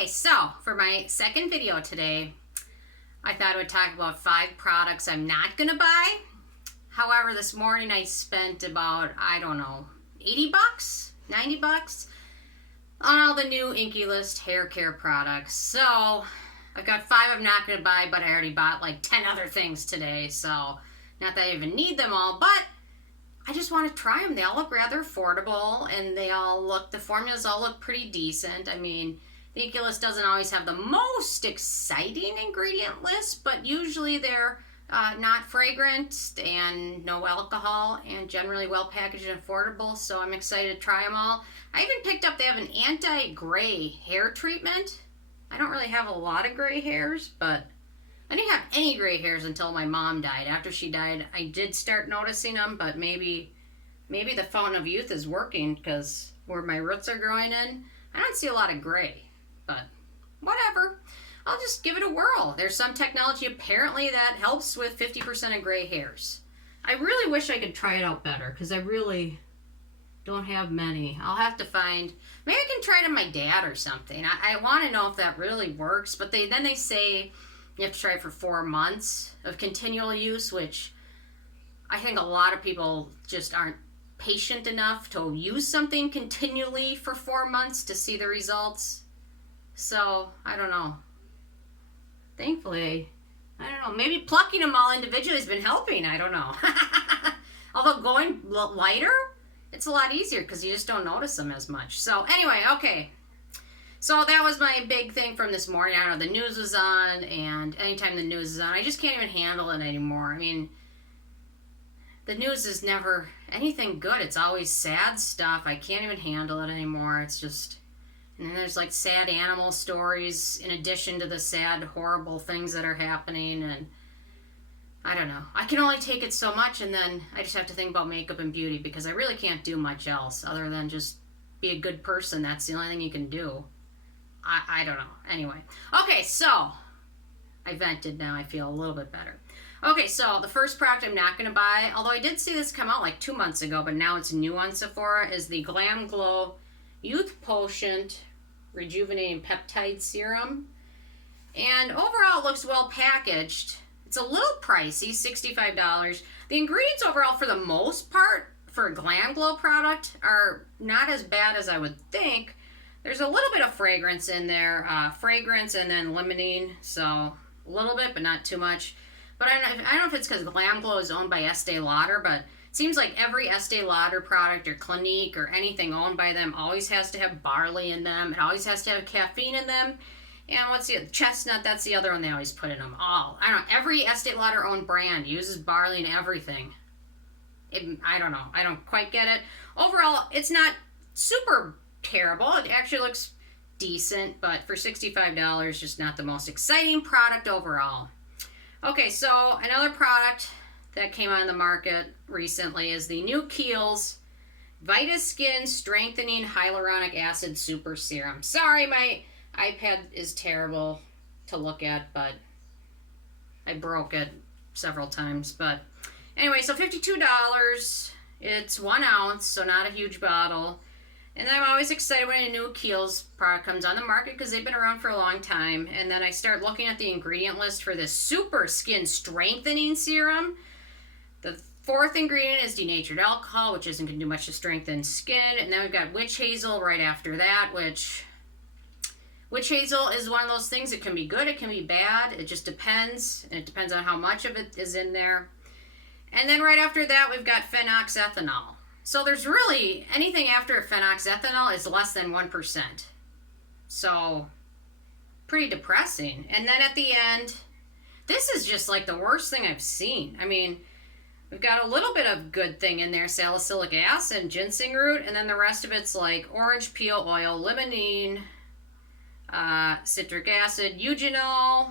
Okay, so for my second video today, I thought I would talk about 5 products I'm not going to buy. However, this morning I spent about, I don't know, 80 bucks, 90 bucks on all the new Inkey List hair care products. So I've got 5 I'm not going to buy, but I already bought like 10 other things today. So not that I even need them all, but I just want to try them. They all look rather affordable, and the formulas all look pretty decent. I mean, the Inkey List doesn't always have the most exciting ingredient list, but usually they're not fragrant and no alcohol and generally well packaged and affordable, so I'm excited to try them all. I even picked up, they have an anti-gray hair treatment. I don't really have a lot of gray hairs, but I didn't have any gray hairs until my mom died. After she died, I did start noticing them, but maybe the fountain of youth is working because where my roots are growing in, I don't see a lot of gray, but whatever. I'll just give it a whirl. There's some technology apparently that helps with 50% of gray hairs. I really wish I could try it out better because I really don't have many. I'll have to find, maybe I can try it on my dad or something. I want to know if that really works, but then they say you have to try it for 4 months of continual use, which I think a lot of people just aren't patient enough to use something continually for 4 months to see the results. So, I don't know. Thankfully, I don't know, maybe plucking them all individually has been helping, I don't know. Although going lighter, it's a lot easier because you just don't notice them as much. So anyway, okay. So that was my big thing from this morning. I don't know, the news was on, and anytime the news is on, I just can't even handle it anymore. I mean, the news is never anything good. It's always sad stuff. I can't even handle it anymore. It's just... And then there's like sad animal stories in addition to the sad, horrible things that are happening. And I don't know. I can only take it so much, and then I just have to think about makeup and beauty because I really can't do much else other than just be a good person. That's the only thing you can do. I don't know. Anyway. Okay, so I vented now. I feel a little bit better. Okay, so the first product I'm not going to buy, although I did see this come out like 2 months ago, but now it's new on Sephora, is the Glam Glow Youth Potent Rejuvenating Peptide Serum. And overall it looks well packaged. It's a little pricey, $65. The ingredients overall for the most part for a Glam Glow product are not as bad as I would think. There's a little bit of fragrance in there, fragrance and then limonene, so a little bit but not too much. But I don't know if it's because Glam Glow is owned by Estee Lauder, but it seems like every Estee Lauder product or Clinique or anything owned by them always has to have barley in them. It always has to have caffeine in them. And what's the chestnut? That's the other one they always put in them. All I don't know. Every Estee Lauder owned brand uses barley in everything. I don't know. I don't quite get it. Overall, it's not super terrible. It actually looks decent, but for $65, just not the most exciting product overall. Okay, so another product that came on the market recently is the new Kiehls Vita Skin Strengthening Hyaluronic Acid Super Serum. Sorry, my iPad is terrible to look at, but I broke it several times. But anyway, so $52. It's 1 ounce, so not a huge bottle. And I'm always excited when a new Kiehls product comes on the market because they've been around for a long time. And then I start looking at the ingredient list for this Super Skin Strengthening Serum. The 4th ingredient is denatured alcohol, which isn't going to do much to strengthen skin. And then we've got witch hazel right after that, which witch hazel is one of those things. It can be good, it can be bad. It just depends. And it depends on how much of it is in there. And then right after that, we've got phenoxethanol. So there's really anything after phenoxethanol is less than 1%. So pretty depressing. And then at the end, this is just like the worst thing I've seen. I mean, we've got a little bit of good thing in there, salicylic acid and ginseng root, and then the rest of it's like orange peel oil, limonene, citric acid, eugenol,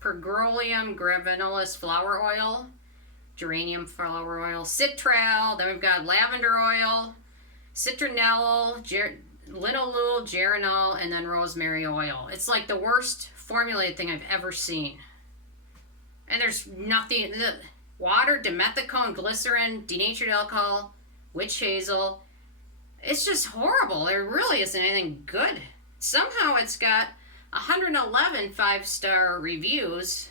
Pergolium gravinelis flower oil, geranium flower oil, citral, then we've got lavender oil, citronellol, linalool, geranol, and then rosemary oil. It's like the worst formulated thing I've ever seen. And there's nothing, water, dimethicone, glycerin, denatured alcohol, witch hazel, It's just horrible. There really isn't anything good. Somehow it's got 111 5-star reviews.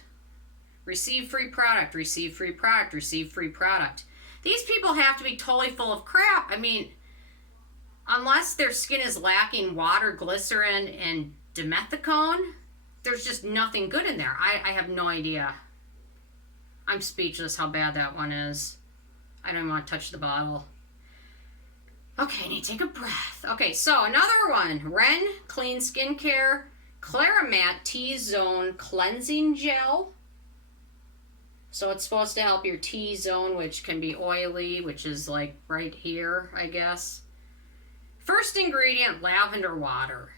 Receive free product, receive free product, receive free product. These people have to be totally full of crap. I mean, unless their skin is lacking water, glycerin, and dimethicone, there's just nothing good in there. I have no idea. I'm speechless how bad that one is. I don't even want to touch the bottle. Okay, I need to take a breath. Okay, so another one. REN Clean Skincare Clara Matte T-Zone Cleansing Gel. So it's supposed to help your T-zone, which can be oily, which is like right here, I guess. First ingredient, lavender water.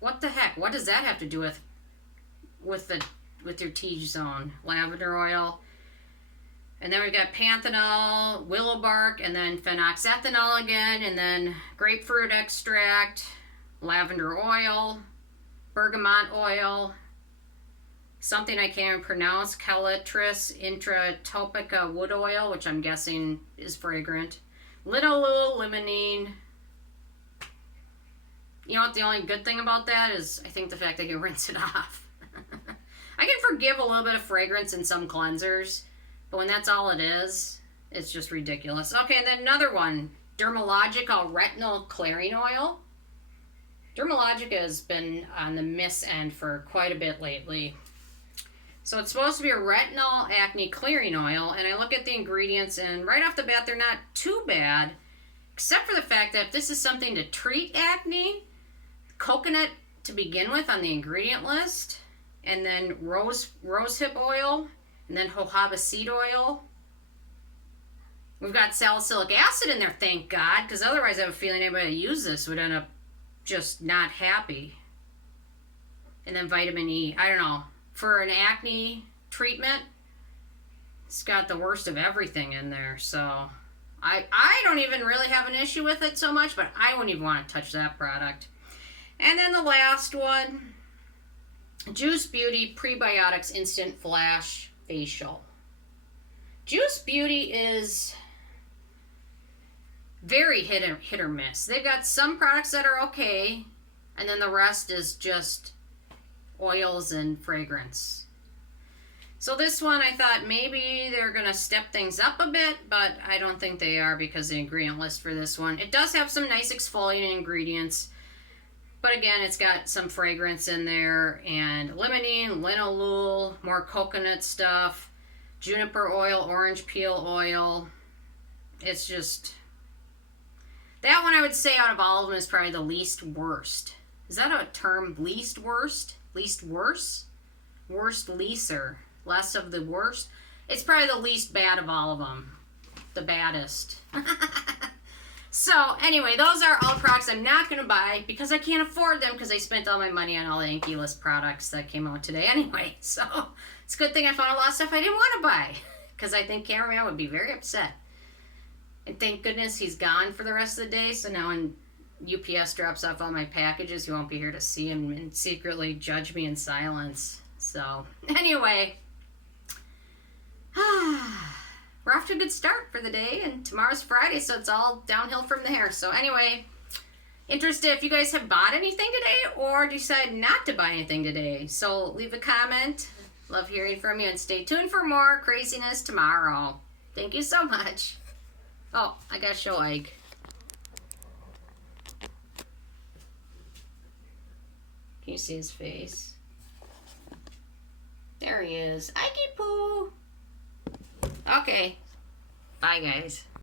What the heck? What does that have to do with your T-zone? Lavender oil. And then we've got panthenol, willow bark, and then phenoxethanol again, and then grapefruit extract, lavender oil, bergamot oil, something I can't even pronounce, Calitris intratopica wood oil, which I'm guessing is fragrant, linalool, limonene. You know what the only good thing about that is, I think the fact that you rinse it off. I can forgive a little bit of fragrance in some cleansers, but when that's all it is, it's just ridiculous. Okay, and then another one, Dermalogica Retinol Clearing Oil. Dermalogica has been on the miss end for quite a bit lately. So it's supposed to be a retinol acne clearing oil, and I look at the ingredients, and right off the bat, they're not too bad, except for the fact that if this is something to treat acne, coconut to begin with on the ingredient list, and then rosehip oil, and then jojoba seed oil. We've got salicylic acid in there, thank God, because otherwise I have a feeling anybody who uses this would end up just not happy. And then vitamin E. I don't know. For an acne treatment, it's got the worst of everything in there. So I don't even really have an issue with it so much, but I wouldn't even want to touch that product. And then the last one, Juice Beauty Prebiotics Instant Flash Facial. Juice Beauty is very hit or miss. They've got some products that are okay, and then the rest is just oils and fragrance. So this one, I thought maybe they're going to step things up a bit, but I don't think they are because the ingredient list for this one. It does have some nice exfoliating ingredients, but again, it's got some fragrance in there, and limonene, linalool, more coconut stuff, juniper oil, orange peel oil. It's just... that one I would say out of all of them is probably the least worst. Is that a term? Least worst? Least worse? Worst leaser. Less of the worst? It's probably the least bad of all of them. The baddest. So, anyway, those are all products I'm not going to buy because I can't afford them because I spent all my money on all the Yankee List products that came out today anyway. So, it's a good thing I found a lot of stuff I didn't want to buy because I think Cameraman would be very upset. And thank goodness he's gone for the rest of the day, so now when UPS drops off all my packages, he won't be here to see him and secretly judge me in silence. So, anyway, we're off to a good start for the day, and tomorrow's Friday, so it's all downhill from there. So anyway, interested if you guys have bought anything today or decide not to buy anything today. So leave a comment. Love hearing from you, and stay tuned for more craziness tomorrow. Thank you so much. Oh, I gotta show Ike. Can you see his face? There he is. Ikey poo. Okay. Bye, guys.